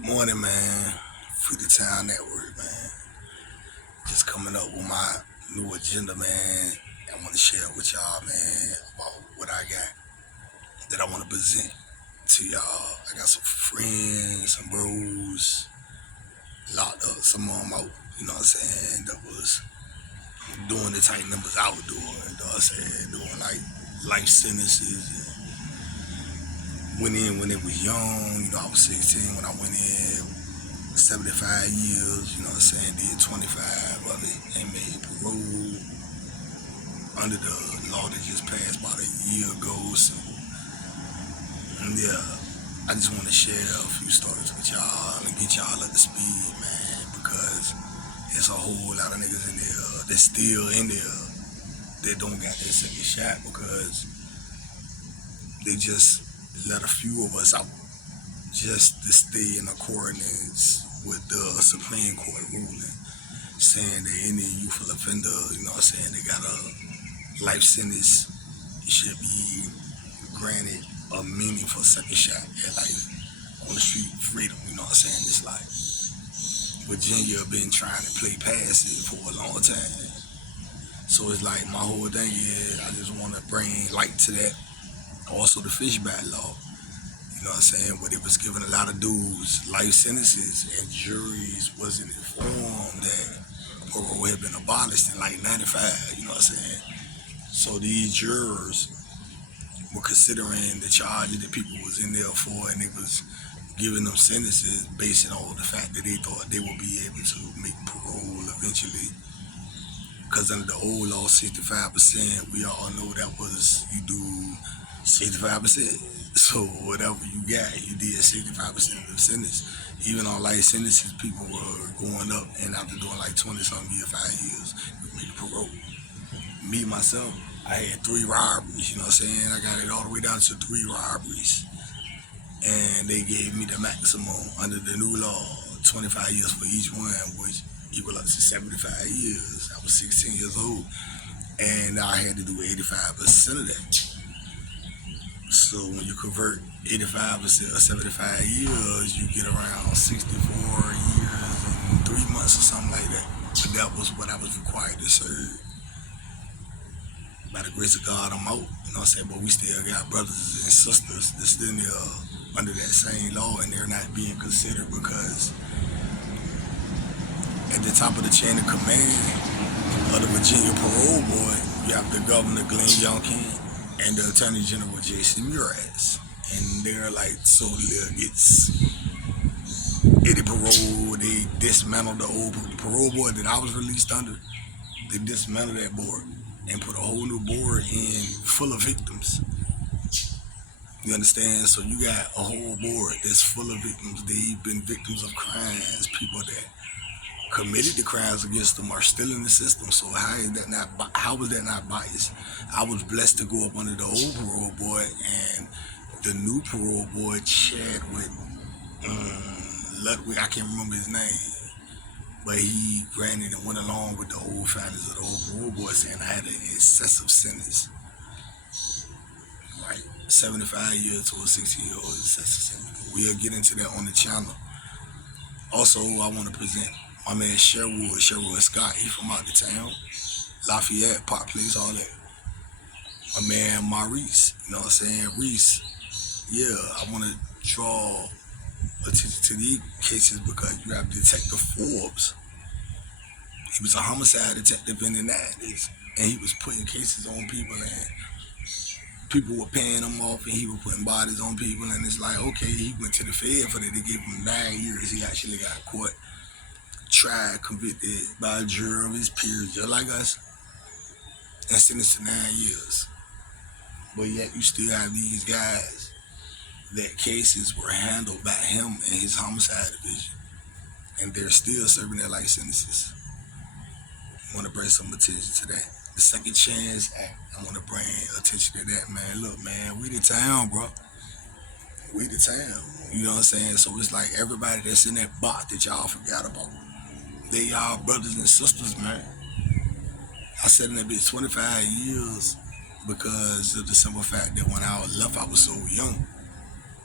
Morning, man. Free the Town Network, man. Just coming up with my new agenda, man. I want to share with y'all, man, about what I got that I want to present to y'all. I got some friends, some bros, locked up, some of them out, you know what I'm saying, that was doing the type numbers I was doing, you know what I'm saying, doing like life sentences. Went in when they was young, I was 16 when I went in, 75 years, you know what I'm saying, did 25 of it, and made parole under the law that just passed about a year ago. So, yeah, I just want to share a few stories with y'all and get y'all up to speed, man, because there's a whole lot of niggas in there that's still in there that don't got their second shot because they just let a few of us out just to stay in accordance with the Supreme Court ruling saying that any youthful offender, you know what I'm saying, they got a life sentence, should be granted a meaningful second shot at life on the street freedom, you know what I'm saying? It's like Virginia been trying to play past it for a long time. So it's like my whole thing is I just want to bring light to that. Also the fishback law, you know what I'm saying, where they was giving a lot of dudes life sentences and juries wasn't informed that parole had been abolished in like 95, you know what I'm saying? So these jurors were considering the charges that people was in there for, and they was giving them sentences based on the fact that they thought they would be able to make parole eventually. Because under the old law, 65%, we all know that was you do 65%. So whatever you got, you did 65% of the sentence. Even on life sentences, people were going up and after doing like 20 something years, 5 years, you make parole. Me myself, I had three robberies, you know what I'm saying? I got it all the way down to three robberies. And they gave me the maximum under the new law, 25 years for each one, which equal up to 75 years. I was 16 years old. And I had to do 85% of that. So when you convert 85% of 75 years, you get around 64 years and 3 months or something like that. But that was what I was required to serve. By the grace of God, I'm out. You know what I'm saying? But we still got brothers and sisters that's still there under that same law and they're not being considered because at the top of the chain of command of the Virginia parole board, you have the governor Glenn Youngkin and the attorney general Jason Mraz. And they're like solely against any parole. They dismantled the old parole board that I was released under. They dismantled that board and put a whole new board in full of victims. You understand? So you got a whole board that's full of victims. They've been victims of crimes. People that committed the crimes against them are still in the system. So how is that not? How was that not biased? I was blessed to go up under the old parole board and the new parole board, Chadwick Ludwig. I can't remember his name. But he granted and went along with the old founders of the old parole board saying I had an excessive sentence. Right? 75 years to a 60-year-old excessive sentence. We'll get into that on the channel. Also, I want to present my man Sherwood Scott. He from out of town. Lafayette, Pop Place, all that. My man Maurice, you know what I'm saying? Reese. Yeah, I want to draw attention to these cases because you have Detective Forbes. He was a homicide detective in the 90s, and he was putting cases on people, and people were paying him off, and he was putting bodies on people, and it's like, okay, he went to the Fed for that. They gave him 9 years. He actually got caught, tried, convicted by a jury of his peers, just like us, and sentenced to 9 years. But yet you still have these guys that cases were handled by him and his homicide division, and they're still serving their life sentences. I want to bring some attention to that. The Second Chance Act, I want to bring attention to that, man. Look, man, we the town, bro. We the town. You know what I'm saying? So it's like everybody that's in that box that y'all forgot about. They y'all brothers and sisters, man. I said in that bitch 25 years because of the simple fact that when I left, I was so young.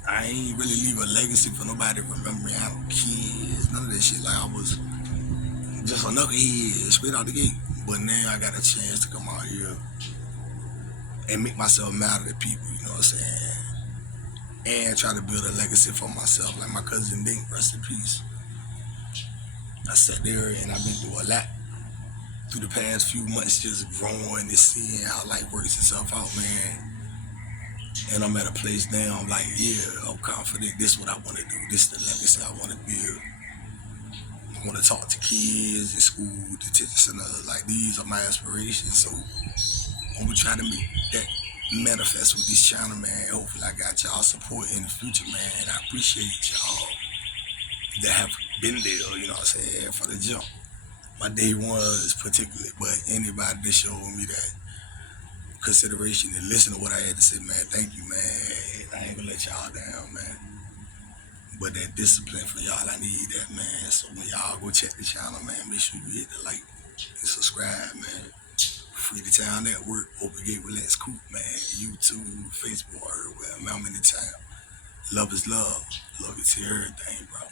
I ain't really leave a legacy for nobody to remember me. I don't kids, none of that shit. Like I was just a knucklehead straight out the gate. But now I got a chance to come out here and make myself matter to people, you know what I'm saying? And try to build a legacy for myself. Like my cousin Dink, rest in peace. I sat there and I've been through a lot through the past few months, just growing and seeing how life works itself out, man. And I'm at a place now, I'm like, yeah, I'm confident. This is what I want to do. This is the legacy I want to build. I want to talk to kids in school, detention centers. Like, these are my aspirations. So I'm going to try to make that manifest with this channel, man. Hopefully I got y'all support in the future, man. And I appreciate y'all that have been there, you know what I'm saying, for the jump. My day ones particularly, but anybody that showed me that consideration and listen to what I had to say, man, thank you, man. I ain't gonna let y'all down, man. But that discipline for y'all, I need that, man. So when y'all go check the channel, man, make sure you hit the like and subscribe, man. Free the Town Network, Open Gate Relax Coop, man. YouTube, Facebook, everywhere, man. I'm in the town. Love is love. Love is everything, bro.